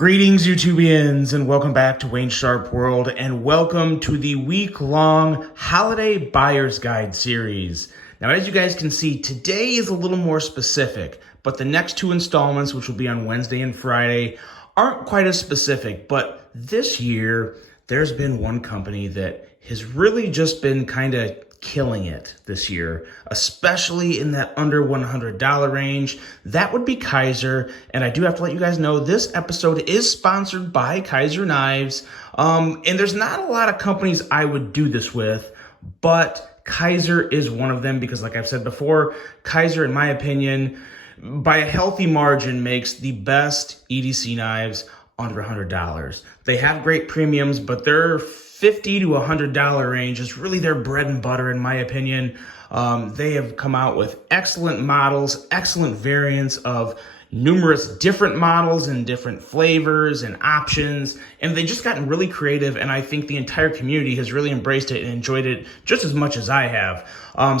Greetings, YouTubians, and welcome back to Wayne Sharp World, and welcome to the week-long Holiday Buyers Guide series. Now, as you guys can see, today is a little more specific, but the next two installments, which will be on Wednesday and Friday, aren't quite as specific. But this year, there's been one company that has really just been kind of killing it this year, especially in that under $100 range. That would be Kizer, and I do have to let you guys know this episode is sponsored by Kizer Knives, and there's not a lot of companies I would do this with, but Kizer is one of them because, like I've said before, Kizer, in my opinion, by a healthy margin, makes the best EDC knives under $100. They have great premiums, but they're $50 to $100 range is really their bread and butter, in my opinion. They have come out with excellent models, excellent variants of numerous different models and different flavors and options, and they've just gotten really creative, and I think the entire community has really embraced it and enjoyed it just as much as I have.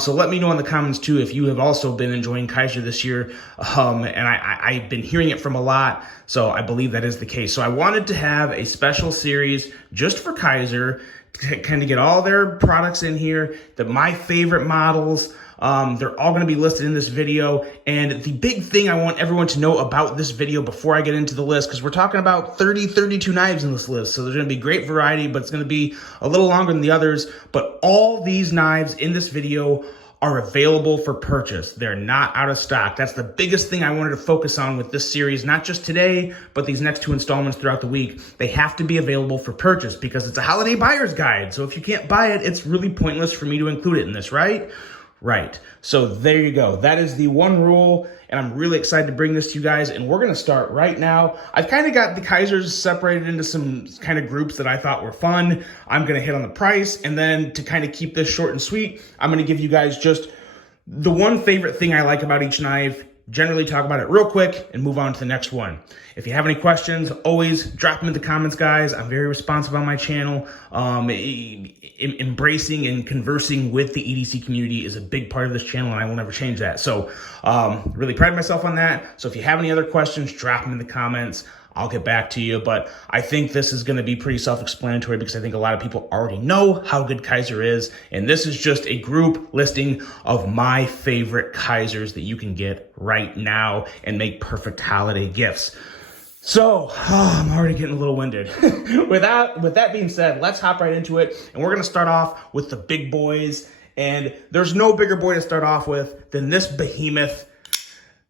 So let me know in the comments too if you have also been enjoying Kizer this year, and I've been hearing it from a lot, so I believe that is the case. So I wanted to have a special series just for Kizer to kind of get all their products in here, my favorite models. They're all going to be listed in this video. And the big thing I want everyone to know about this video before I get into the list, because we're talking about 32 knives in this list. So there's going to be great variety, but it's going to be a little longer than the others. But all these knives in this video are available for purchase. They're not out of stock. That's the biggest thing I wanted to focus on with this series, not just today, but these next two installments throughout the week. They have to be available for purchase because it's a holiday buyer's guide. So if you can't buy it, it's really pointless for me to include it in this, right? Right. So there you go. That is the one rule, and I'm really excited to bring this to you guys, and we're going to start right now. I've kind of got the Kizers separated into some kind of groups that I thought were fun. I'm going to hit on the price, and then to kind of keep this short and sweet, I'm going to give you guys just the one favorite thing I like about each knife, generally talk about it real quick, and move on to the next one. If you have any questions, always drop them in the comments, guys. I'm very responsive on my channel. Embracing and conversing with the EDC community is a big part of this channel, and I will never change that. So really pride myself on that. So if you have any other questions, drop them in the comments. I'll get back to you, but I think this is going to be pretty self-explanatory because I think a lot of people already know how good Kizer is, and this is just a group listing of my favorite Kizers that you can get right now and make perfect holiday gifts. So, I'm already getting a little winded. With that being said, let's hop right into it, and we're going to start off with the big boys, and there's no bigger boy to start off with than this behemoth,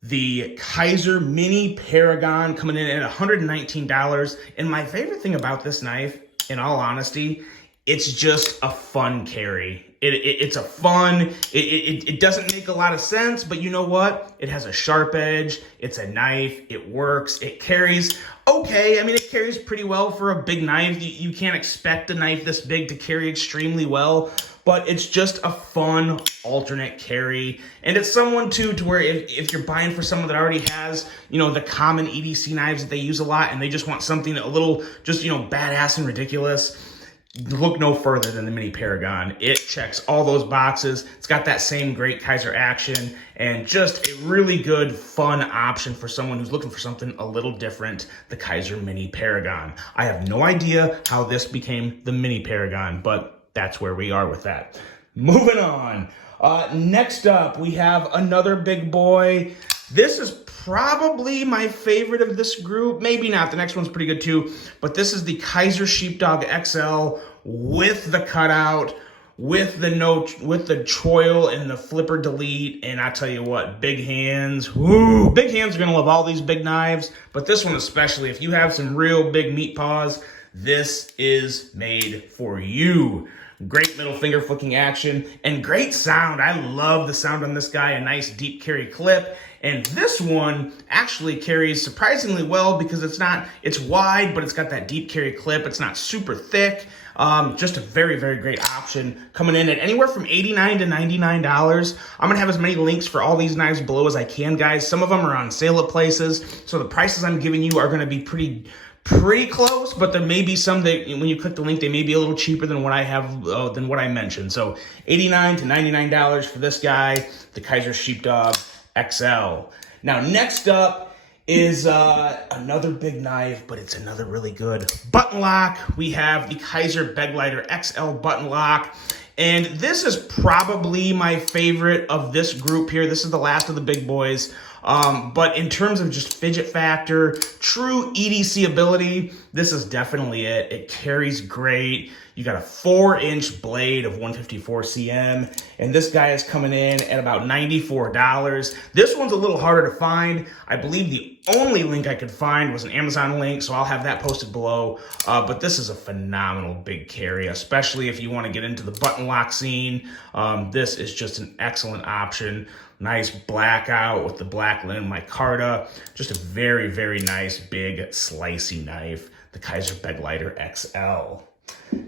the Kizer Mini Paragon, coming in at $119. And my favorite thing about this knife, in all honesty, it's just a fun carry. It's a fun, it doesn't make a lot of sense, but you know what? It has a sharp edge, it's a knife, it works, it carries okay. I mean, it carries pretty well for a big knife. You can't expect a knife this big to carry extremely well, but it's just a fun alternate carry. And it's someone too, to where if you're buying for someone that already has, you know, the common EDC knives that they use a lot, and they just want something a little just, you know, badass and ridiculous, look no further than the Mini Paragon. It checks all those boxes. It's got that same great Kizer action, and just a really good, fun option for someone who's looking for something a little different, the Kizer Mini Paragon. I have no idea how this became the Mini Paragon, but that's where we are with that. Moving on. Next up, we have another big boy. This is probably my favorite of this group. Maybe not. The next one's pretty good too. But this is the Kizer Sheepdog XL with the cutout, with the choil and the flipper delete. And I tell you what, big hands. Woo! Big hands are going to love all these big knives. But this one especially, if you have some real big meat paws, this is made for you. Great middle finger flicking action and great sound. I love the sound on this guy. A nice deep carry clip. And this one actually carries surprisingly well because it's wide, but it's got that deep carry clip. It's not super thick. Just a very, very great option, coming in at anywhere from $89 to $99. I'm going to have as many links for all these knives below as I can, guys. Some of them are on sale at places, so the prices I'm giving you are going to be pretty close, but there may be some that when you click the link, they may be a little cheaper than what I have, than what I mentioned. So $89 to $99 for this guy, the Kizer Sheepdog XL. Now, next up is another big knife, but it's another really good button lock. We have the Kizer Begleiter XL button lock. And this is probably my favorite of this group here. This is the last of the big boys. But in terms of just fidget factor, true EDC ability, this is definitely it. It carries great. You got a 4-inch blade of 154 cm, and this guy is coming in at about $94. This one's a little harder to find. I believe the only link I could find was an Amazon link, so I'll have that posted below. But this is a phenomenal big carry, especially if you want to get into the button lock scene. This is just an excellent option. Nice blackout with the black linen micarta. Just a very, very nice, big, slicey knife. The Kizer Begleiter XL.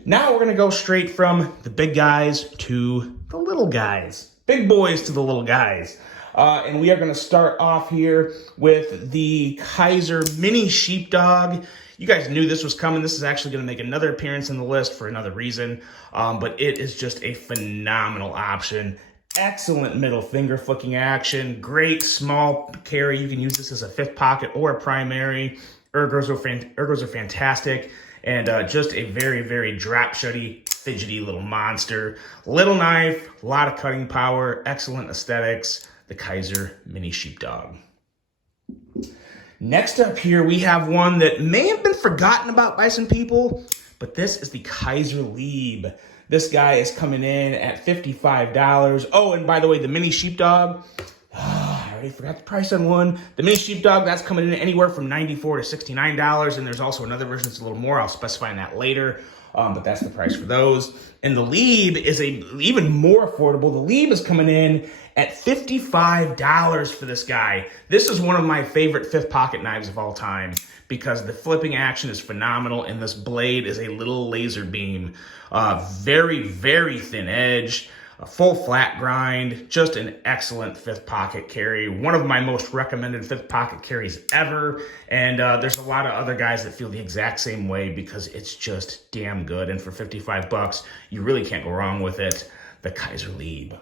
Now we're going to go straight from the big guys to the little guys. Big boys to the little guys. And we are going to start off here with the Kizer Mini Sheepdog. You guys knew this was coming. This is actually going to make another appearance in the list for another reason. But it is just a phenomenal option. Excellent middle finger flicking action. Great small carry. You can use this as a fifth pocket or a primary. Ergos are fantastic. And just a very, very drop-shutty, fidgety little monster. Little knife, a lot of cutting power, excellent aesthetics. The Kizer Mini Sheepdog. Next up here, we have one that may have been forgotten about by some people, but this is the Kizer Leib. This guy is coming in at $55. Oh, and by the way, the Mini Sheepdog, I already forgot the price on one. The Mini Sheepdog, that's coming in anywhere from $94 to $69, and there's also another version that's a little more. I'll specify that later, but that's the price for those. And the Leib is even more affordable. The Leib is coming in at $55 for this guy. This is one of my favorite fifth pocket knives of all time because the flipping action is phenomenal, and this blade is a little laser beam. Very, very thin edge. A full flat grind, just an excellent fifth pocket carry. One of my most recommended fifth pocket carries ever. And there's a lot of other guys that feel the exact same way because it's just damn good. And for 55 bucks, you really can't go wrong with it. The Kizer Leib.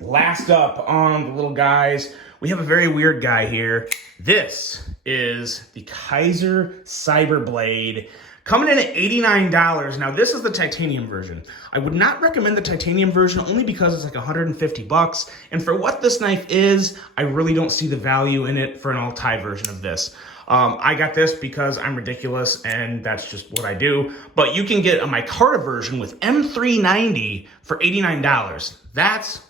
Last up on the little guys, we have a very weird guy here. This is the Kizer Cyberblade. Coming in at $89. Now, this is the titanium version. I would not recommend the titanium version only because it's like 150 bucks. And for what this knife is, I really don't see the value in it for an all-tie version of this. I got this because I'm ridiculous and that's just what I do. But you can get a micarta version with M390 for $89. That's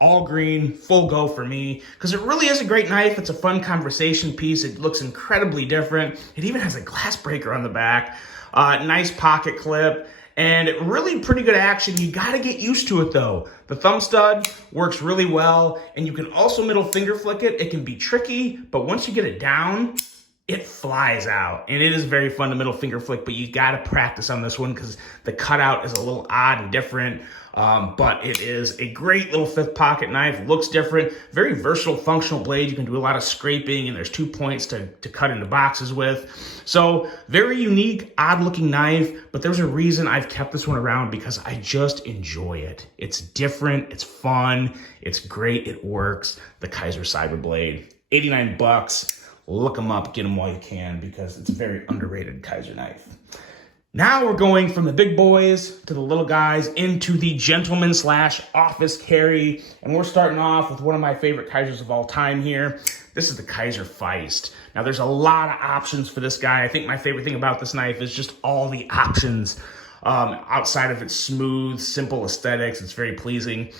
all green, full go for me, because it really is a great knife. It's a fun conversation piece. It looks incredibly different. It even has a glass breaker on the back. Nice pocket clip, and really pretty good action. You got to get used to it, though. The thumb stud works really well, and you can also middle finger flick it. It can be tricky, but once you get it down, it flies out, and it is very fun to middle finger flick, but you got to practice on this one because the cutout is a little odd and different. But it is a great little fifth pocket knife. Looks different. Very versatile, functional blade. You can do a lot of scraping, and there's 2 points to cut into boxes with. So very unique, odd-looking knife, but there's a reason I've kept this one around because I just enjoy it. It's different. It's fun. It's great. It works. The Kizer Cyberblade. 89 bucks. Look them up. Get them while you can because it's a very underrated Kizer knife. Now we're going from the big boys to the little guys into the gentleman / office carry. And we're starting off with one of my favorite Kizers of all time here. This is the Kizer Feist. Now there's a lot of options for this guy. I think my favorite thing about this knife is just all the options. Outside of its smooth, simple aesthetics, it's very pleasing.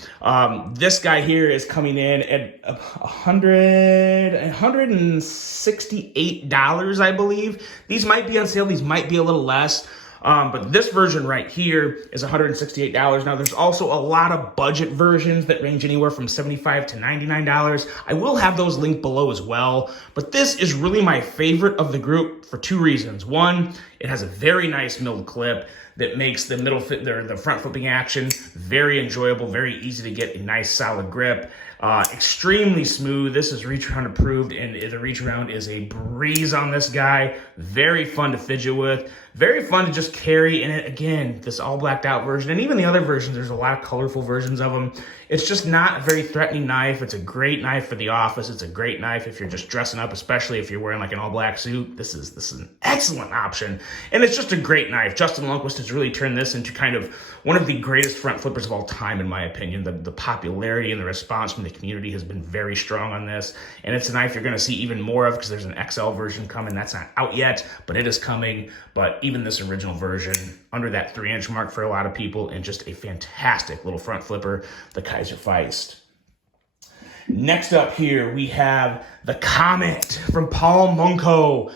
This guy here is coming in at $168, I believe. These might be on sale. These might be a little less. But this version right here is $168. Now, there's also a lot of budget versions that range anywhere from $75 to $99. I will have those linked below as well. But this is really my favorite of the group for 2 reasons. One, it has a very nice milled clip. that makes the the front flipping action very enjoyable, very easy to get a nice solid grip. Extremely smooth. This is reach around approved, and the reach around is a breeze on this guy. Very fun to fidget with, very fun to just carry. And it, again, this all blacked out version, and even the other versions, there's a lot of colorful versions of them. It's just not a very threatening knife. It's a great knife for the office. It's a great knife if you're just dressing up, especially if you're wearing like an all black suit. This is an excellent option, and it's just a great knife. Justin Lundquist has really turned this into kind of one of the greatest front flippers of all time, in my opinion. The popularity and the response from the community has been very strong on this, and it's a knife you're going to see even more of because there's an XL version coming. That's not out yet, but it is coming. But even this original version, under that 3-inch mark for a lot of people, and just a fantastic little front flipper, the Kizer Feist. Next up here, we have the Comet from Paul Munko.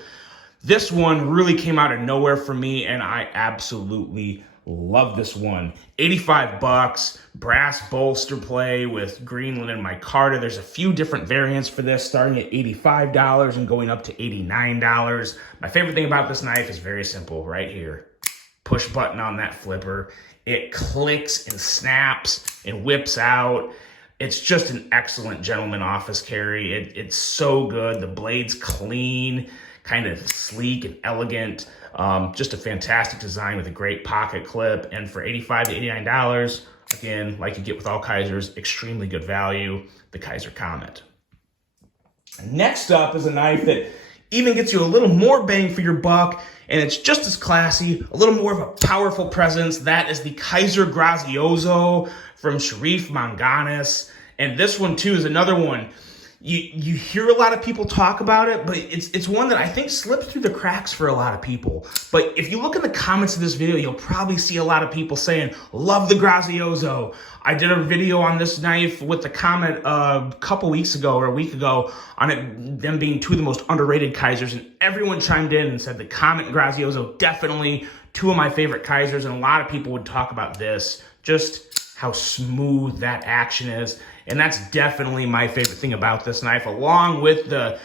This one really came out of nowhere for me, and I absolutely love this one. 85 bucks, brass bolster play with green linen micarta. There's a few different variants for this, starting at $85 and going up to $89. My favorite thing about this knife is very simple, right here. Push button on that flipper. It clicks and snaps and whips out. It's just an excellent gentleman office carry. It's so good. The blade's clean, kind of sleek and elegant. Just a fantastic design with a great pocket clip. And for $85 to $89, again, like you get with all Kizers, extremely good value, the Kizer Comet. Next up is a knife that even gets you a little more bang for your buck, and it's just as classy, a little more of a powerful presence. That is the Kizer Grazioso from Sharif Manganis. And this one too is another one. You hear a lot of people talk about it, but it's one that I think slips through the cracks for a lot of people. But if you look in the comments of this video, you'll probably see a lot of people saying, love the Grazioso. I did a video on this knife with the Comet a couple weeks ago or a week ago on it, them being two of the most underrated Kizers, and everyone chimed in and said the Comet and Grazioso, definitely two of my favorite Kizers, and a lot of people would talk about this, just how smooth that action is. And that's definitely my favorite thing about this knife, along with the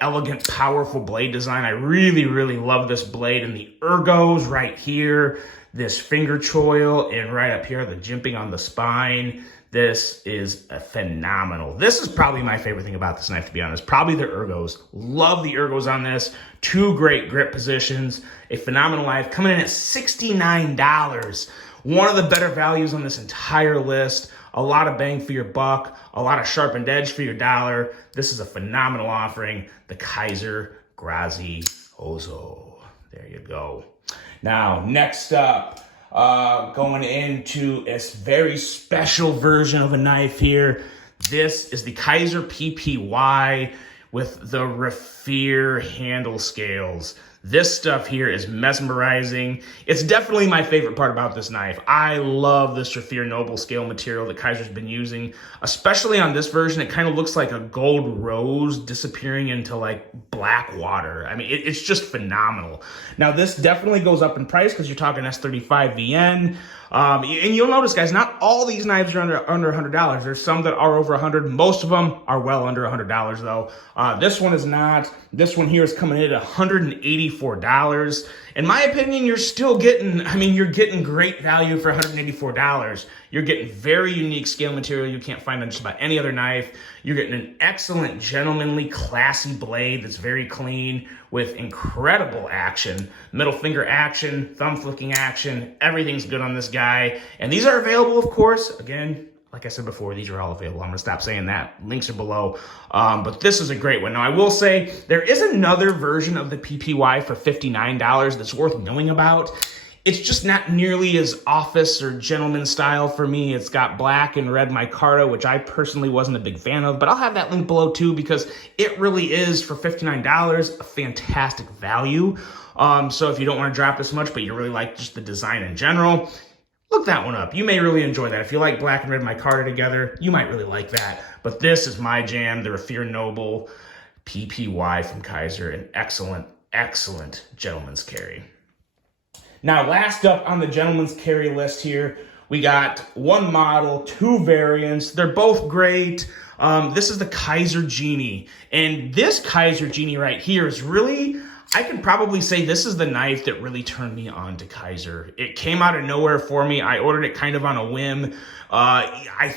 elegant, powerful blade design. I really, really love this blade, and the ergos right here, this finger choil, and right up here, the jimping on the spine. This is phenomenal. This is probably my favorite thing about this knife, to be honest. Probably the ergos. Love the ergos on this. Two great grip positions. A phenomenal knife coming in at $69. One of the better values on this entire list. A lot of bang for your buck, a lot of sharpened edge for your dollar. This is a phenomenal offering, the Kizer Grazioso. There you go. Now, next up, going into a very special version of a knife here. This is the Kizer PPY with the Raffir handle scales. This stuff here is mesmerizing. It's definitely my favorite part about this knife. I love this Raffir Noble scale material that Kizer's been using, especially on this version. It kind of looks like a gold rose disappearing into like black water. I mean, it's just phenomenal. Now, this definitely goes up in price because you're talking S35 VN. And you'll notice, guys, not all these knives are under $100. There's some that are over 100. Most of them are well under $100, though. This one is not. This one here is coming in at $184. In my opinion, you're still getting, you're getting great value for $184. You're getting very unique scale material you can't find on just about any other knife. You're getting an excellent, gentlemanly, classy blade that's very clean with incredible action. Middle finger action, thumb flicking action, everything's good on this guy. And these are available, of course. Again, like I said before, these are all available. I'm gonna stop saying that. Links are below. But this is a great one. Now, I will say there is another version of the PPY for $59 that's worth knowing about. It's just not nearly as office or gentleman style for me. It's got black and red micarta, which I personally wasn't a big fan of, but I'll have that link below too because it really is, for $59, a fantastic value. So if you don't want to drop this much, but you really like just the design in general, look that one up. You may really enjoy that. If you like black and red micarta together, you might really like that. But this is my jam, the Raffir Noble PPY from Kizer, an excellent, excellent gentleman's carry. Now, last up on the gentleman's carry list here, we got one model, two variants. They're both great. This is the Kizer Genie. And this Kizer Genie right here is really, I could probably say this is the knife that really turned me on to Kizer. It came out of nowhere for me. I ordered it kind of on a whim. I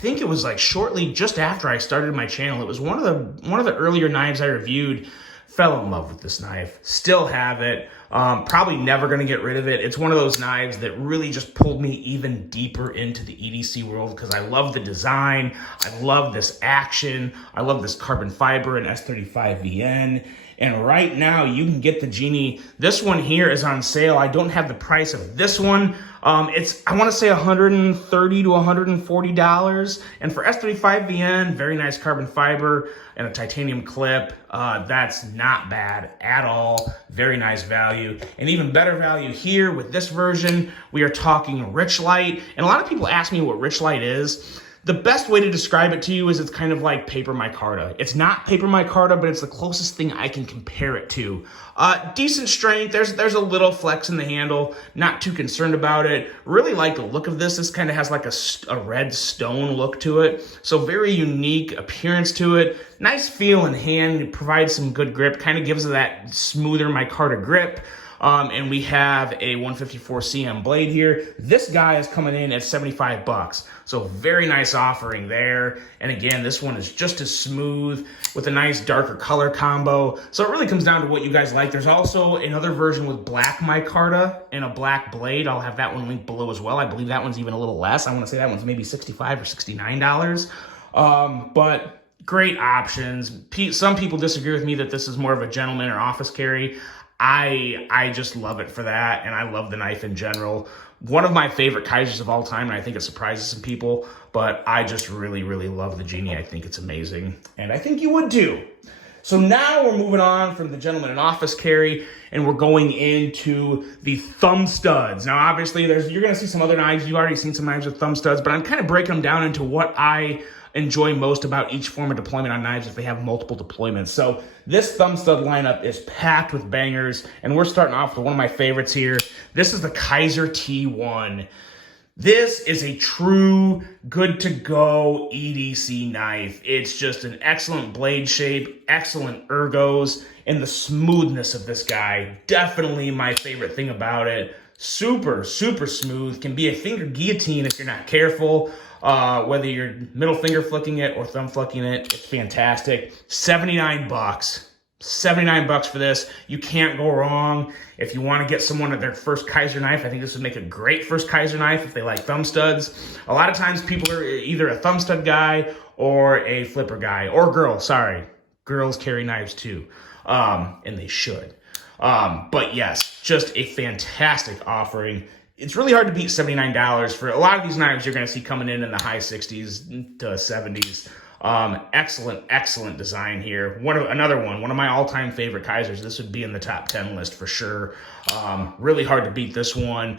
think it was like shortly just after I started my channel. It was one of the earlier knives I reviewed. Fell in love with this knife. Still have it. Probably never going to get rid of it. It's one of those knives that really just pulled me even deeper into the EDC world because I love the design. I love this action. I love this carbon fiber and S35VN. And right now you can get the Genie. This one here is on sale. I don't have the price of this one. It's, I want to say $130 to $140. And for S35VN, very nice carbon fiber and a titanium clip. That's not bad at all. Very nice value. And even better value here with this version, we are talking richlite. And a lot of people ask me what richlite is. The best way to describe it to you is it's kind of like paper micarta. It's not paper micarta, but it's the closest thing I can compare it to. Decent strength. There's a little flex in the handle. Not too concerned about it. Really like the look of this. This kind of has like a red stone look to it. So very unique appearance to it. Nice feel in hand. It provides some good grip. Kind of gives it that smoother micarta grip. And we have a 154 cm blade here. This guy is coming in at 75 bucks. So very nice offering there. And again, this one is just as smooth with a nice darker color combo. So it really comes down to what you guys like. There's also another version with black micarta and a black blade. I'll have that one linked below as well. I believe that one's even a little less. I want to say that one's maybe $65 or $69. But great options. Some people disagree with me that this is more of a gentleman or office carry. I just love it for that, and I love the knife in general. One of my favorite Kizers of all time, and I think it surprises some people, but I just really, really love the Genie. I think it's amazing, and I think you would too. So now we're moving on from the gentleman and office carry, and we're going into the thumb studs. Now, obviously, you're going to see some other knives. You've already seen some knives with thumb studs, but I'm kind of breaking them down into what I enjoy most about each form of deployment on knives if they have multiple deployments. So this thumb stud lineup is packed with bangers, and we're starting off with one of my favorites here. This is the Kizer T1. This is a true good-to-go EDC knife. It's just an excellent blade shape, excellent ergos, and the smoothness of this guy. Definitely my favorite thing about it. Super, super smooth. Can be a finger guillotine if you're not careful. Whether you're middle finger flicking it or thumb flicking it, it's fantastic. 79 bucks. 79 bucks for this. You can't go wrong. If you want to get someone at their first Kizer knife, I think this would make a great first Kizer knife if they like thumb studs. A lot of times people are either a thumb stud guy or a flipper guy, or girl, sorry. Girls carry knives too, and they should. But yes, just a fantastic offering. It's really hard to beat $79 for a lot of these knives. You're going to see coming in the high 60s to 70s. Excellent, excellent design here. Another one of my all-time favorite Kizers. This would be in the top 10 list for sure. Really hard to beat this one.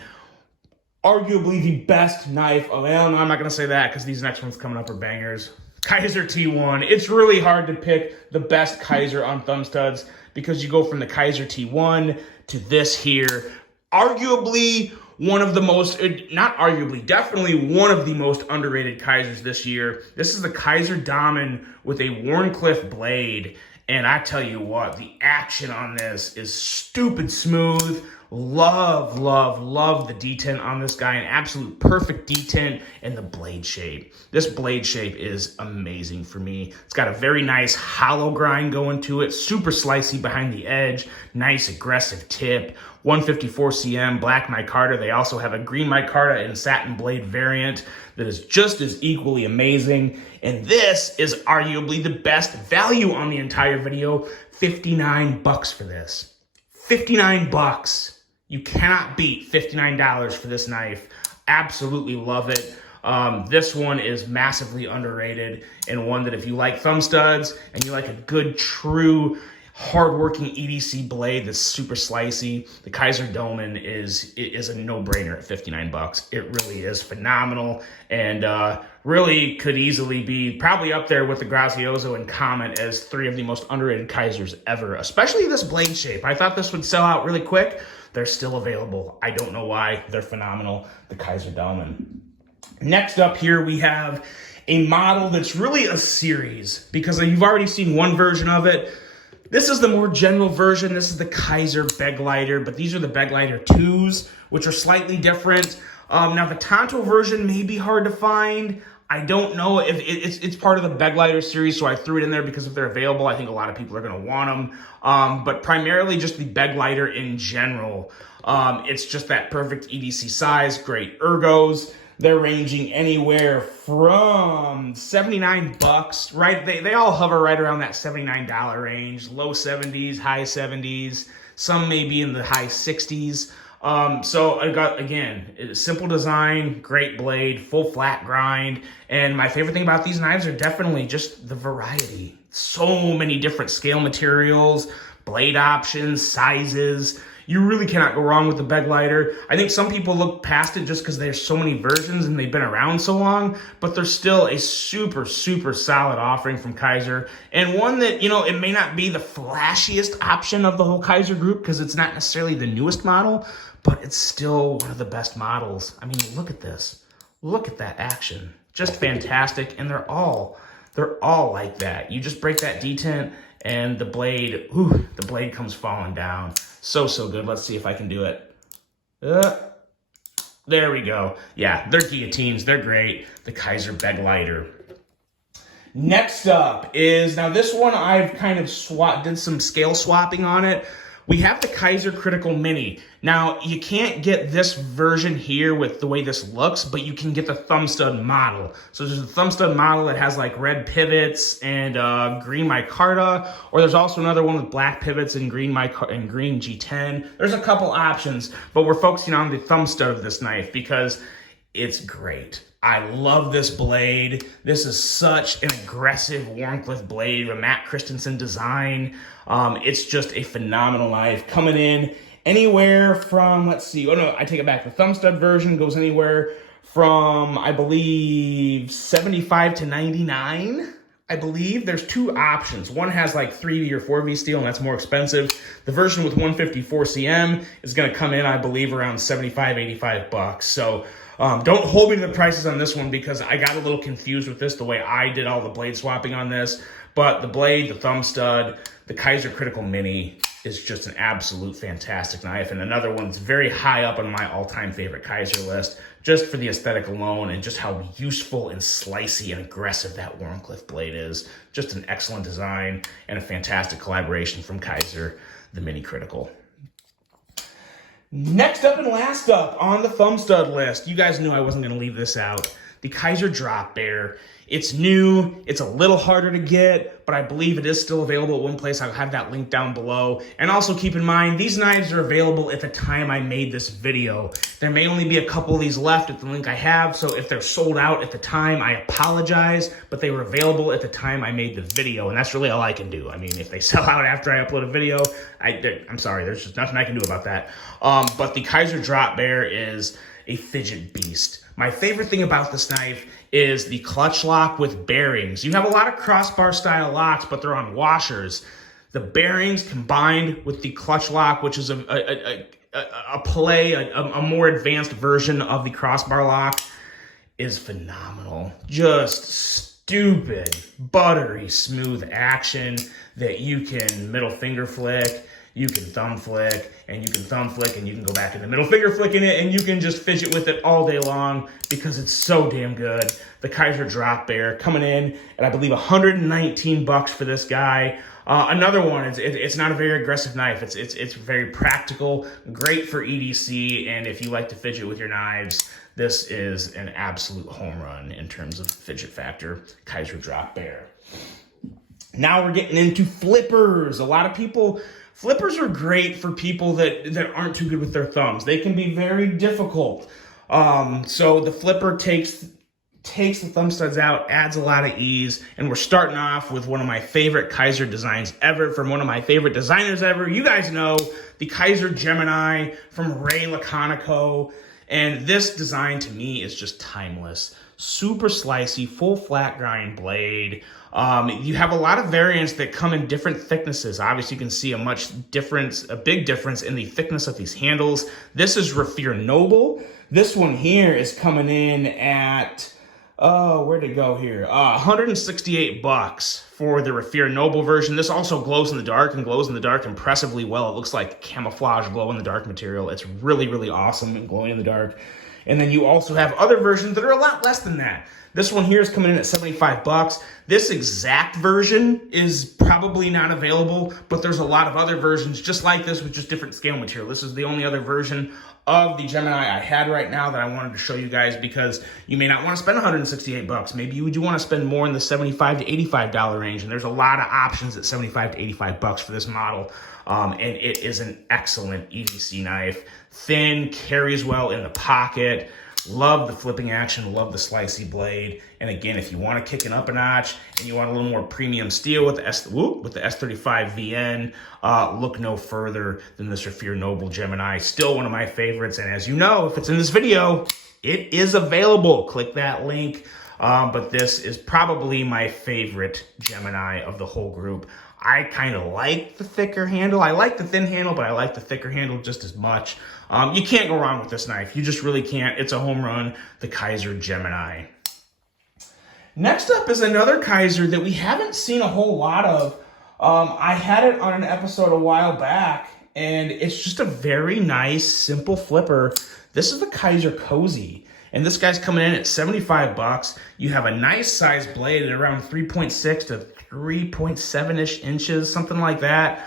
Arguably the best knife. Oh, well, no, I'm not going to say that because these next ones coming up are bangers. Kizer T1. It's really hard to pick the best Kizer on thumb studs because you go from the Kizer T1 to this here. Arguably one of the most, not arguably, definitely one of the most underrated Kizers this year. This is the Kizer Domin with a Wharncliffe blade. And I tell you what, the action on this is stupid smooth. Love, love, love the detent on this guy. An absolute perfect detent and the blade shape. This blade shape is amazing for me. It's got a very nice hollow grind going to it. Super slicey behind the edge. Nice aggressive tip. 154 cm black micarta. They also have a green micarta and satin blade variant that is just as equally amazing. And this is arguably the best value on the entire video. 59 bucks for this. 59 bucks. You cannot beat $59 for this knife. Absolutely love it. This one is massively underrated and one that if you like thumb studs and you like a good, true, hardworking EDC blade that's super slicey, the Kizer Domin is a no-brainer at 59 bucks. It really is phenomenal and really could easily be probably up there with the Grazioso and Comet as three of the most underrated Kizers ever, especially this blade shape. I thought this would sell out really quick. They're still available. I don't know why. They're phenomenal. The Kizer Domin. Next up here, we have a model that's really a series because you've already seen one version of it. This is the more general version. This is the Kizer Begleiter, but these are the Begleiter 2s, which are slightly different. Now, the Tonto version may be hard to find. I don't know if it's part of the Begleiter series, so I threw it in there because if they're available, I think a lot of people are going to want them. But primarily just the Begleiter in general. It's just that perfect EDC size, great ergos. They're ranging anywhere from 79 bucks, right? They all hover right around that $79 range, low 70s, high 70s. Some may be in the high 60s. So I got, again, simple design, great blade, full flat grind. And my favorite thing about these knives are definitely just the variety. So many different scale materials, blade options, sizes. You really cannot go wrong with the Begleiter. I think some people look past it just because there's so many versions and they've been around so long, but they're still a super, super solid offering from Kizer. And one that, you know, it may not be the flashiest option of the whole Kizer group because it's not necessarily the newest model, but it's still one of the best models. I mean, look at this. Look at that action. Just fantastic. And they're all like that. You just break that detent and the blade comes falling down. So good. Let's see if I can do it. There we go. Yeah, they're guillotines. They're great. The Kizer Begleiter. Next up is, now this one I've kind of did some scale swapping on it. We have the Kizer Critical Mini. Now, you can't get this version here with the way this looks, but you can get the thumb stud model. So there's a thumb stud model that has like red pivots and green micarta, or there's also another one with black pivots and green G10. There's a couple options, but we're focusing on the thumb stud of this knife because it's great. I love this blade. This is such an aggressive Wharncliffe blade, a Matt Christensen design. It's just a phenomenal knife coming in anywhere from, let's see, oh no, I take it back. The thumb stud version goes anywhere from, I believe, 75 to 99. I believe there's two options. One has like 3V or 4V steel, and that's more expensive. The version with 154 cm is going to come in, I believe, around 75, 85 bucks. So don't hold me to the prices on this one because I got a little confused with this, the way I did all the blade swapping on this. But the blade, the thumb stud, the Kizer Critical Mini is just an absolute fantastic knife. And another one that's very high up on my all-time favorite Kizer list, just for the aesthetic alone and just how useful and slicey and aggressive that Wharncliffe blade is. Just an excellent design and a fantastic collaboration from Kizer, the Mini Critical. Next up and last up on the thumb stud list, you guys knew I wasn't going to leave this out, the Kizer Drop Bear. It's new, it's a little harder to get, but I believe it is still available at one place. I'll have that link down below. And also keep in mind, these knives are available at the time I made this video. There may only be a couple of these left at the link I have, so if they're sold out at the time, I apologize, but they were available at the time I made the video, and that's really all I can do. I mean, if they sell out after I upload a video, I'm sorry, there's just nothing I can do about that. But the Kizer Drop Bear is a fidget beast. My favorite thing about this knife is the clutch lock with bearings. You have a lot of crossbar style locks, but they're on washers. The bearings combined with the clutch lock, which is a more advanced version of the crossbar lock, is phenomenal. Just stupid, buttery smooth action that you can middle finger flick, you can thumb flick, and you can thumb flick, and you can go back into middle finger flicking it, and you can just fidget with it all day long because it's so damn good. The Kizer Drop Bear coming in at, I believe, 119 bucks for this guy. Another one, it's not a very aggressive knife. It's very practical, great for EDC, and if you like to fidget with your knives, this is an absolute home run in terms of fidget factor. Kizer Drop Bear. Now we're getting into flippers. A lot of people... Flippers are great for people that aren't too good with their thumbs. They can be very difficult. So the flipper takes the thumb studs out, adds a lot of ease, and we're starting off with one of my favorite Kizer designs ever from one of my favorite designers ever. You guys know the Kizer Gemini from Ray Laconico, and this design to me is just timeless. Super slicey, full flat grind blade. You have a lot of variants that come in different thicknesses. Obviously, you can see a big difference in the thickness of these handles. This is Raffir Noble. This one here is coming in at Oh, where'd it go here? 168 bucks for the Raffier Noble version. This also glows in the dark and glows in the dark impressively well. It looks like camouflage glow in the dark material. It's really, really awesome and glowing in the dark. And then you also have other versions that are a lot less than that. This one here is coming in at 75 bucks. This exact version is probably not available, but there's a lot of other versions just like this with just different scale material. This is the only other version of the Gemini I had right now that I wanted to show you guys, because you may not want to spend 168 bucks. Maybe you do want to spend more in the $75 to $85 range, and there's a lot of options at 75 to 85 bucks for this model. And it is an excellent EDC knife. Thin, carries well in the pocket. Love the flipping action, love the slicey blade. And again, if you want to kick it up a notch and you want a little more premium steel with the S35 VN, look no further than this Raffier Noble Gemini. Still one of my favorites. And as you know, if it's in this video, it is available. Click that link. But this is probably my favorite Gemini of the whole group. I kind of like the thicker handle. I like the thin handle, but I like the thicker handle just as much. You can't go wrong with this knife. You just really can't. It's a home run, the Kizer Gemini. Next up is another Kizer that we haven't seen a whole lot of. I had it on an episode a while back, and it's just a very nice, simple flipper. This is the Kizer Cozy. And this guy's coming in at 75 bucks. You have a nice size blade at around 3.6 to 3.7-ish inches, something like that.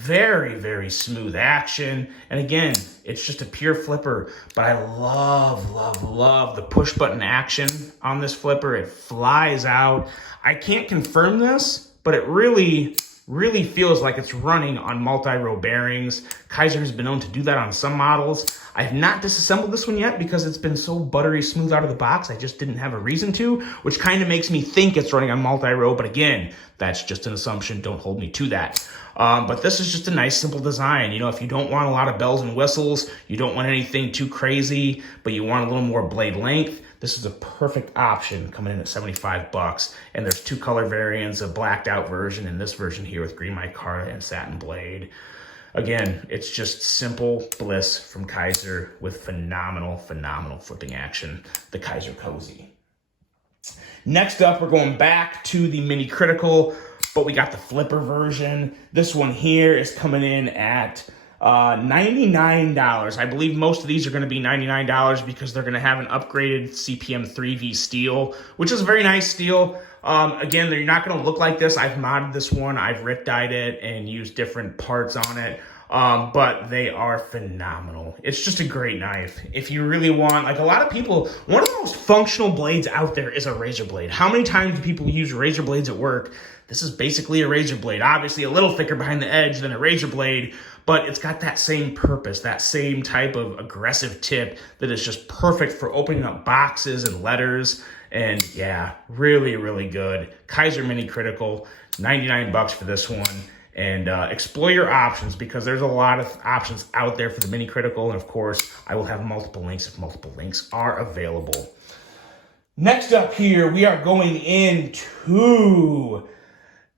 Very, very smooth action. And again, it's just a pure flipper, but I love, love, love the push button action on this flipper. It flies out. I can't confirm this, but it really feels like it's running on multi-row bearings. Kizer has been known to do that on some models. I have not disassembled this one yet because it's been so buttery smooth out of the box. I just didn't have a reason to, which kind of makes me think it's running on multi-row. But again, that's just an assumption. Don't hold me to that. But this is just a nice, simple design. You know, if you don't want a lot of bells and whistles, you don't want anything too crazy, but you want a little more blade length, this is a perfect option coming in at 75 bucks. And there's two color variants, a blacked out version and this version here with green micarta and satin blade. Again, it's just simple bliss from Kizer with phenomenal, phenomenal flipping action, the Kizer Cozy. Next up, we're going back to the Mini Critical, but we got the flipper version. This one here is coming in at $99. I believe most of these are going to be $99 because they're going to have an upgraded CPM 3V steel, which is a very nice steel. Again, they're not going to look like this. I've modded this one. I've rip dyed it and used different parts on it. But they are phenomenal. It's just a great knife. If you really want, like a lot of people, one of the most functional blades out there is a razor blade. How many times do people use razor blades at work? This is basically a razor blade. Obviously a little thicker behind the edge than a razor blade, but it's got that same purpose, that same type of aggressive tip that is just perfect for opening up boxes and letters. And yeah, really, really good. Kizer Mini Critical, 99 bucks for this one. And explore your options because there's a lot of options out there for the Mini Critical. And of course, I will have multiple links if multiple links are available. Next up here, we are going into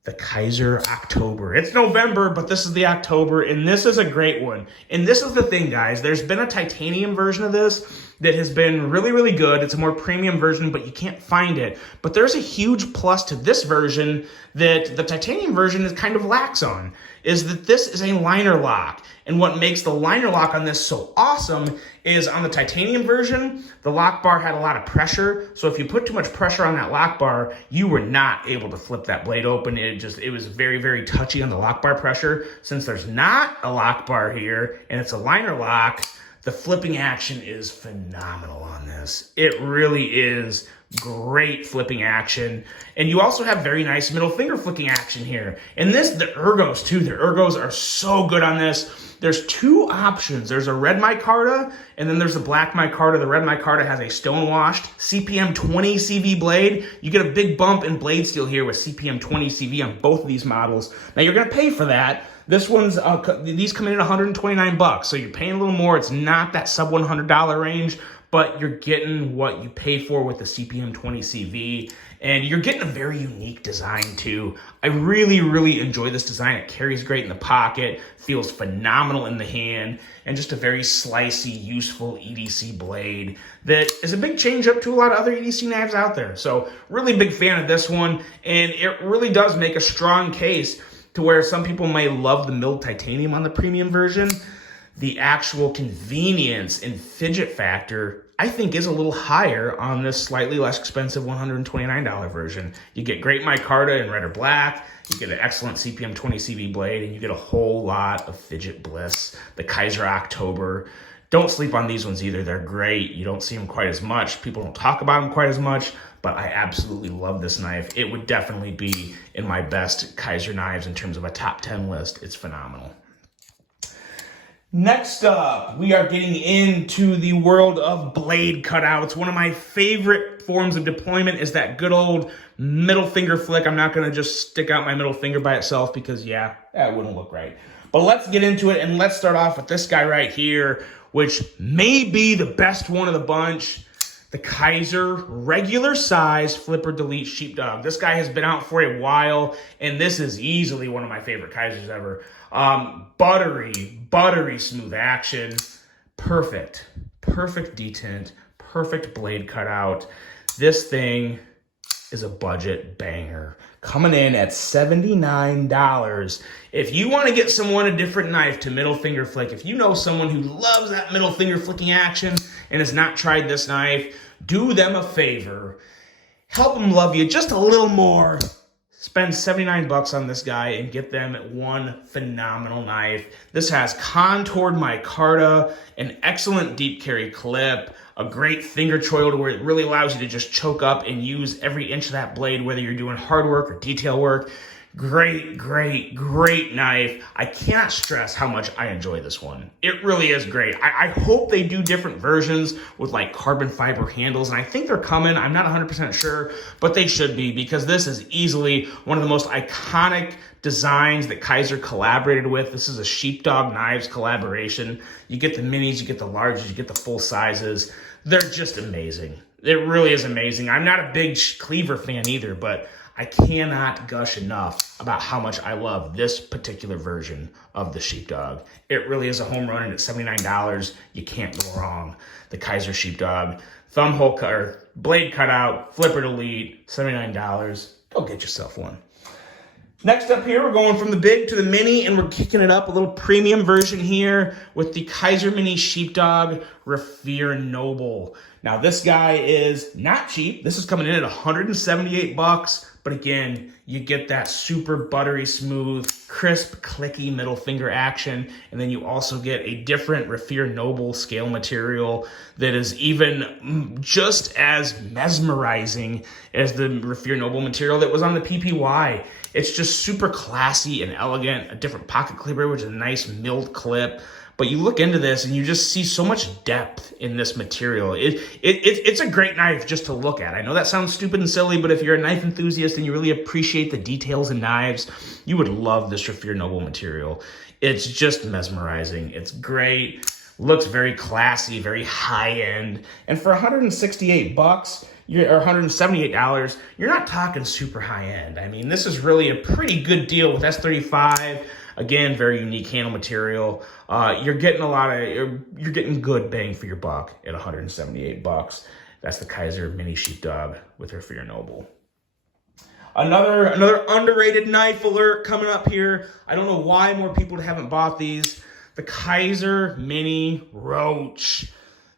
the Kizer October. It's November, but this is the October, and this is a great one. And this is the thing, guys. There's been a titanium version of this that has been really, really good. It's a more premium version, but you can't find it. But there's a huge plus to this version that the titanium version is kind of lax on, is that this is a liner lock. And what makes the liner lock on this so awesome is on the titanium version, the lock bar had a lot of pressure. So if you put too much pressure on that lock bar, you were not able to flip that blade open. It was very, very touchy on the lock bar pressure. Since there's not a lock bar here and it's a liner lock, the flipping action is phenomenal on this. It really is great flipping action. And you also have very nice middle finger flicking action here. And this, the ergos too, the ergos are so good on this. There's two options. There's a red micarta, and then there's a black micarta. The red micarta has a stone-washed CPM 20 CV blade. You get a big bump in blade steel here with CPM 20 CV on both of these models. Now you're gonna pay for that. This one's, these come in at 129 bucks, so you're paying a little more. It's not that sub $100 range, but you're getting what you pay for with the CPM 20 CV. And you're getting a very unique design too. I really, really enjoy this design. It carries great in the pocket, feels phenomenal in the hand, and just a very slicey, useful EDC blade that is a big change up to a lot of other EDC knives out there. So really big fan of this one, and it really does make a strong case to where some people may love the milled titanium on the premium version. The actual convenience and fidget factor, I think, is a little higher on this slightly less expensive $129 version. You get great micarta in red or black, you get an excellent CPM 20 CV blade, and you get a whole lot of fidget bliss. The Kizer October. Don't sleep on these ones either. They're great. You don't see them quite as much. People don't talk about them quite as much, but I absolutely love this knife. It would definitely be in my best Kizer knives in terms of a top 10 list. It's phenomenal. Next up, we are getting into the world of blade cutouts. One of my favorite forms of deployment is that good old middle finger flick. I'm not going to just stick out my middle finger by itself because, yeah, that wouldn't look right. But let's get into it, and let's start off with this guy right here, which may be the best one of the bunch. The Kizer regular size flipper delete sheepdog. This guy has been out for a while, and this is easily one of my favorite Kizers ever. Buttery smooth action, perfect detent, perfect blade cutout. This thing is a budget banger, coming in at $79. If you want to get someone a different knife to middle finger flick, if you know someone who loves that middle finger flicking action and has not tried this knife, do them a favor. Help them love you just a little more. Spend 79 bucks on this guy and get them one phenomenal knife. This has contoured micarta, an excellent deep carry clip, a great finger choil to where it really allows you to just choke up and use every inch of that blade, whether you're doing hard work or detail work. Great knife. I cannot stress how much I enjoy this one. It really is great. I hope they do different versions with like carbon fiber handles, and I think they're coming. I'm not 100% sure, but they should be, because this is easily one of the most iconic designs that Kizer collaborated with. This is a Sheepdog Knives collaboration. You get the minis, you get the larges, you get the full sizes. They're just amazing. It really is amazing. I'm not a big cleaver fan either, but I cannot gush enough about how much I love this particular version of the Sheepdog. It really is a home run, and at $79, you can't go wrong. The Kizer Sheepdog, thumb hole cut, or blade cutout, flipper delete, $79. Go get yourself one. Next up here, we're going from the big to the mini, and we're kicking it up a little premium version here with the Kizer Mini Sheepdog Revere Noble. Now, this guy is not cheap. This is coming in at 178 bucks. But again, you get that super buttery smooth, crisp, clicky middle finger action. And then you also get a different Revere Noble scale material that is even just as mesmerizing as the Revere Noble material that was on the PPY. It's just super classy and elegant, a different pocket clipper, which is a nice milled clip. But you look into this and you just see so much depth in this material. It's a great knife just to look at. I know that sounds stupid and silly, but if you're a knife enthusiast and you really appreciate the details in knives, you would love this Revere Noble material. It's just mesmerizing. It's great. Looks very classy, very high-end. And for 168 bucks, or $178, you're not talking super high-end. I mean, this is really a pretty good deal with S35. Again, very unique handle material. You're getting you're getting good bang for your buck at 178 bucks. That's the Kizer Mini Sheepdog with Revere Noble. Another underrated knife alert coming up here. I don't know why more people haven't bought these. The Kizer Mini Roach.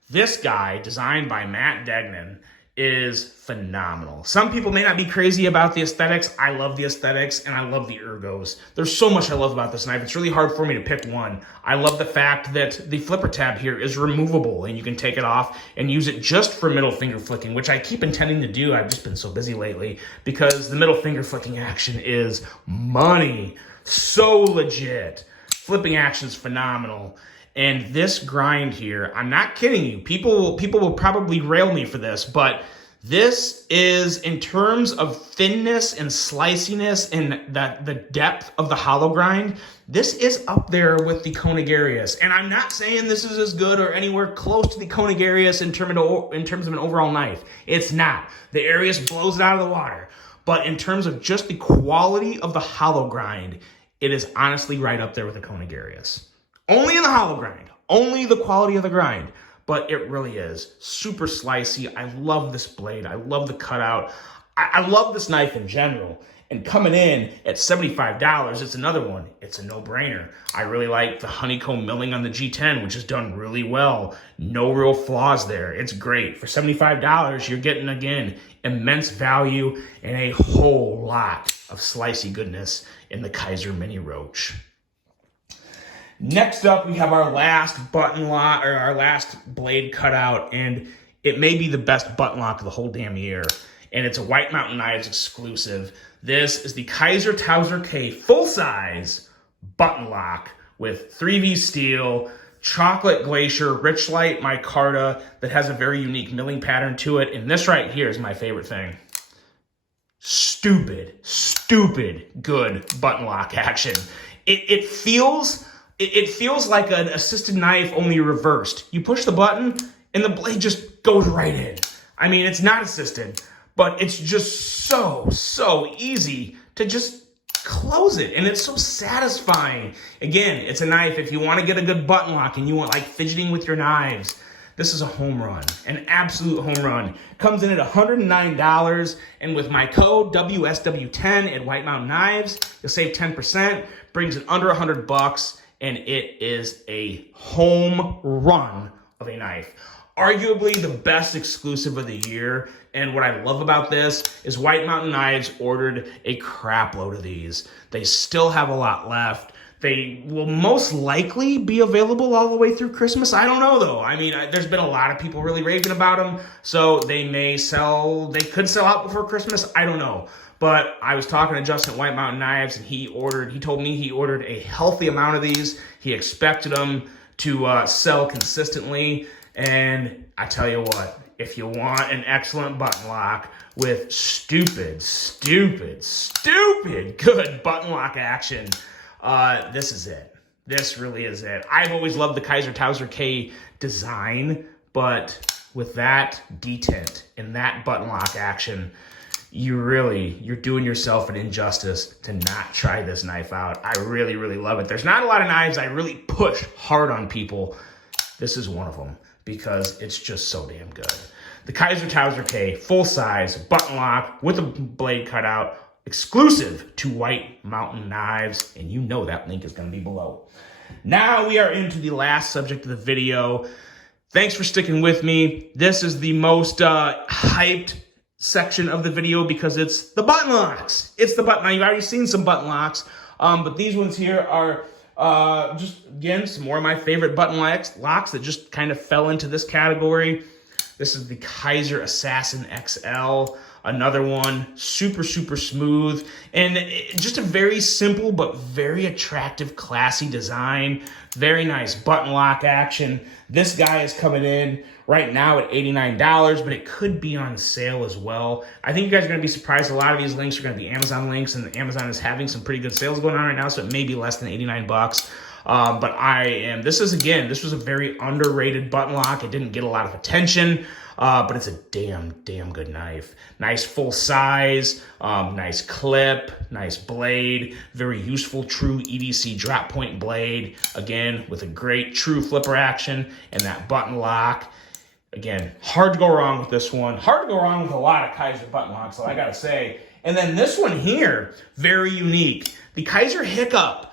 This guy, designed by Matt Degnan, is phenomenal. Some people may not be crazy about the aesthetics. I love the aesthetics, and I love the ergos. There's so much I love about this knife. It's really hard for me to pick one. I love the fact that the flipper tab here is removable, and you can take it off and use it just for middle finger flicking, which I keep intending to do. I've just been so busy lately because the middle finger flicking action is money. So legit. Flipping action is phenomenal. And this grind here, I'm not kidding you. People will probably rail me for this, but This is, in terms of thinness and sliciness and the depth of the hollow grind, this is up there with the Conigarius. And I'm not saying this is as good or anywhere close to the Conigarius in terms of an overall knife. It's not. The Arius blows it out of the water. But in terms of just the quality of the hollow grind, it is honestly right up there with the Conigarius. Only in the hollow grind. Only the quality of the grind. But it really is super slicey. I love this blade. I love the cutout. I love this knife in general. And coming in at $75, it's another one. It's a no-brainer. I really like the honeycomb milling on the G10, which is done really well. No real flaws there. It's great. For $75, you're getting, again, immense value and a whole lot of slicey goodness in the Kizer Mini Roach. Next up, we have our last button lock, or our last blade cutout, and it may be the best button lock of the whole damn year. And it's a White Mountain Knives exclusive. This is the Kizer Towser K full-size button lock with 3V steel, chocolate glacier, richlite micarta that has a very unique milling pattern to it. And this right here is my favorite thing. Stupid good button lock action. It feels like an assisted knife, only reversed. You push the button and the blade just goes right in. I mean, it's not assisted, but it's just so easy to just close it. And it's so satisfying. Again, it's a knife. If you want to get a good button lock and you want like fidgeting with your knives, this is a home run, an absolute home run. Comes in at $109, and with my code WSW10 at White Mountain Knives, you'll save 10%, brings it under $100, and it is a home run of a knife. Arguably the best exclusive of the year, and what I love about this is White Mountain Knives ordered a crap load of these. They still have a lot left. They will most likely be available all the way through Christmas. I don't know, though. I mean, there's been a lot of people really raving about them, so they could sell out before Christmas. I don't know. But I was talking to Justin at White Mountain Knives, and he told me he ordered a healthy amount of these. He expected them to sell consistently. And I tell you what, if you want an excellent button lock with stupid good button lock action, this is it. This really is it. I've always loved the Kizer Towser K design, but with that detent and that button lock action, you're doing yourself an injustice to not try this knife out. I really love it. There's not a lot of knives I really push hard on people. This is one of them because it's just so damn good. The Kizer Towser K full-size button lock with a blade cutout, exclusive to White Mountain Knives, and you know that link is going to be below. Now we are into the last subject of the video. Thanks for sticking with me. This is the most hyped section of the video because it's the button locks. It's the button. Now, you've already seen some button locks, but these ones here are just, again, some more of my favorite button locks that just kind of fell into this category. This is the Kizer Assassin XL. Another one, super smooth, and just a very simple but very attractive, classy design. Very nice button lock action. This guy is coming in right now at $89, but it could be on sale as well. I think you guys are going to be surprised. A lot of these links are going to be Amazon links, and Amazon is having some pretty good sales going on right now, so it may be less than 89 bucks. But this was a very underrated button lock. It didn't get a lot of attention. But it's a damn good knife. Nice full size, nice clip, nice blade, very useful true EDC drop point blade. Again, with a great true flipper action and that button lock. Again, hard to go wrong with this one. Hard to go wrong with a lot of Kizer button locks, so I gotta say. And then this one here, very unique. The Kizer Hic-cup.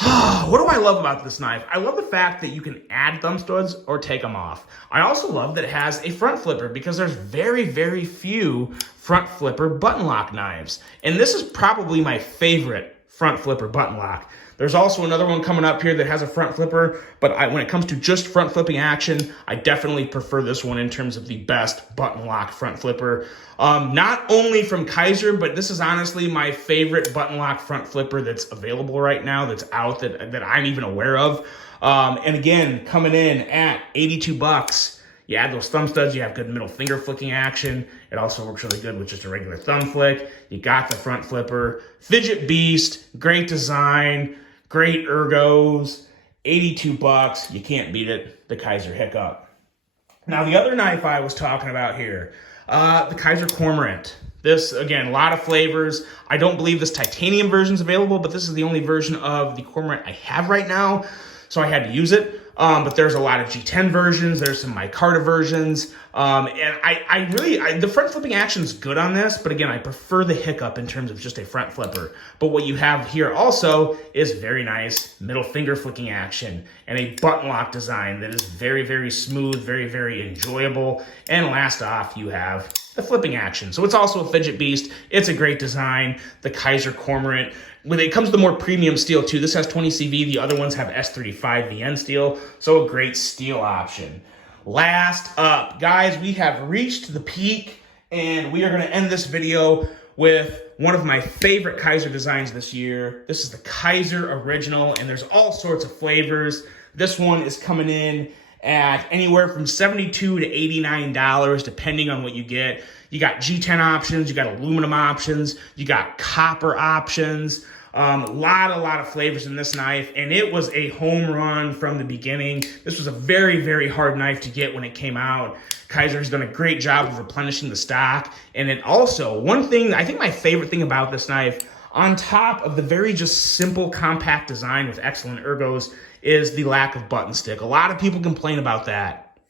What do I love about this knife? I love the fact that you can add thumb studs or take them off. I also love that it has a front flipper because there's very few front flipper button lock knives. And this is probably my favorite front flipper button lock. There's also another one coming up here that has a front flipper, but when it comes to just front flipping action, I definitely prefer this one in terms of the best button lock front flipper. Not only from Kizer, but this is honestly my favorite button lock front flipper that's available right now, that's out, that I'm even aware of. And again, coming in at 82 bucks, You add those thumb studs, you have good middle finger flicking action. It also works really good with just a regular thumb flick. You got the front flipper. Fidget beast, great design, great ergos, 82 bucks. You can't beat it, the Kizer Hic-cup. Now, the other knife I was talking about here, the Kizer Cormorant. This, again, a lot of flavors. I don't believe this titanium version is available, but this is the only version of the Cormorant I have right now, so I had to use it. But there's a lot of G10 versions. There's some micarta versions. And the front flipping action is good on this, but again, I prefer the Hic-cup in terms of just a front flipper. But what you have here also is very nice middle finger flicking action and a button lock design that is very, very smooth, very, very enjoyable. And last off, you have the flipping action. So it's also a fidget beast. It's a great design. The Kizer Cormorant. When it comes to the more premium steel too, this has 20 CV. The other ones have S35 VN steel. So a great steel option. Last up, guys, we have reached the peak, and we are going to end this video with one of my favorite Kizer designs this year. This is the Kizer Original, and there's all sorts of flavors. This one is coming in at anywhere from $72 to $89, depending on what you get. You got G10 options, you got aluminum options, you got copper options. A lot of flavors in this knife, and it was a home run from the beginning. This was a very, very hard knife to get when it came out. Kizer has done a great job of replenishing the stock, and it also, one thing, I think my favorite thing about this knife, on top of the very just simple compact design with excellent ergos, is the lack of button stick. A lot of people complain about that.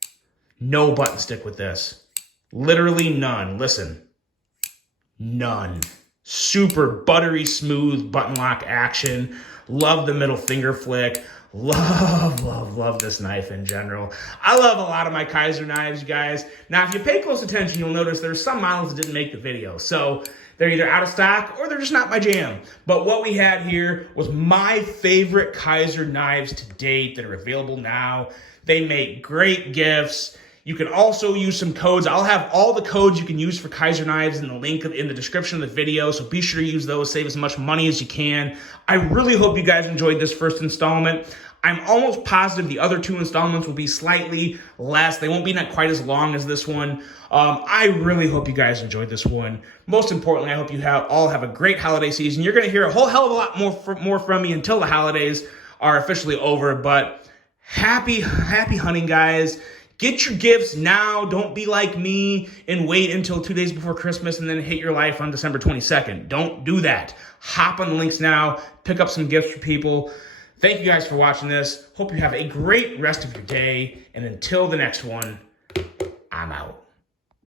No button stick with this. Literally none. Listen, none. Super buttery smooth button lock action. Love the middle finger flick. Love this knife in general. I love a lot of my Kizer knives, you guys. Now, if you pay close attention, you'll notice there's some models that didn't make the video. So they're either out of stock or they're just not my jam. But what we had here was my favorite Kizer knives to date that are available now. They make great gifts. You can also use some codes. I'll have all the codes you can use for Kizer knives in the link in the description of the video, so be sure to use those, save as much money as you can. I really hope you guys enjoyed this first installment. I'm almost positive the other two installments will be slightly less. They won't be not quite as long as this one. I really hope you guys enjoyed this one. Most importantly, I hope you all have a great holiday season. You're going to hear a whole hell of a lot more from me until the holidays are officially over, but happy hunting, guys. Get your gifts now. Don't be like me and wait until 2 days before Christmas and then hate your life on December 22nd. Don't do that. Hop on the links now. Pick up some gifts for people. Thank you guys for watching this. Hope you have a great rest of your day. And until the next one, I'm out.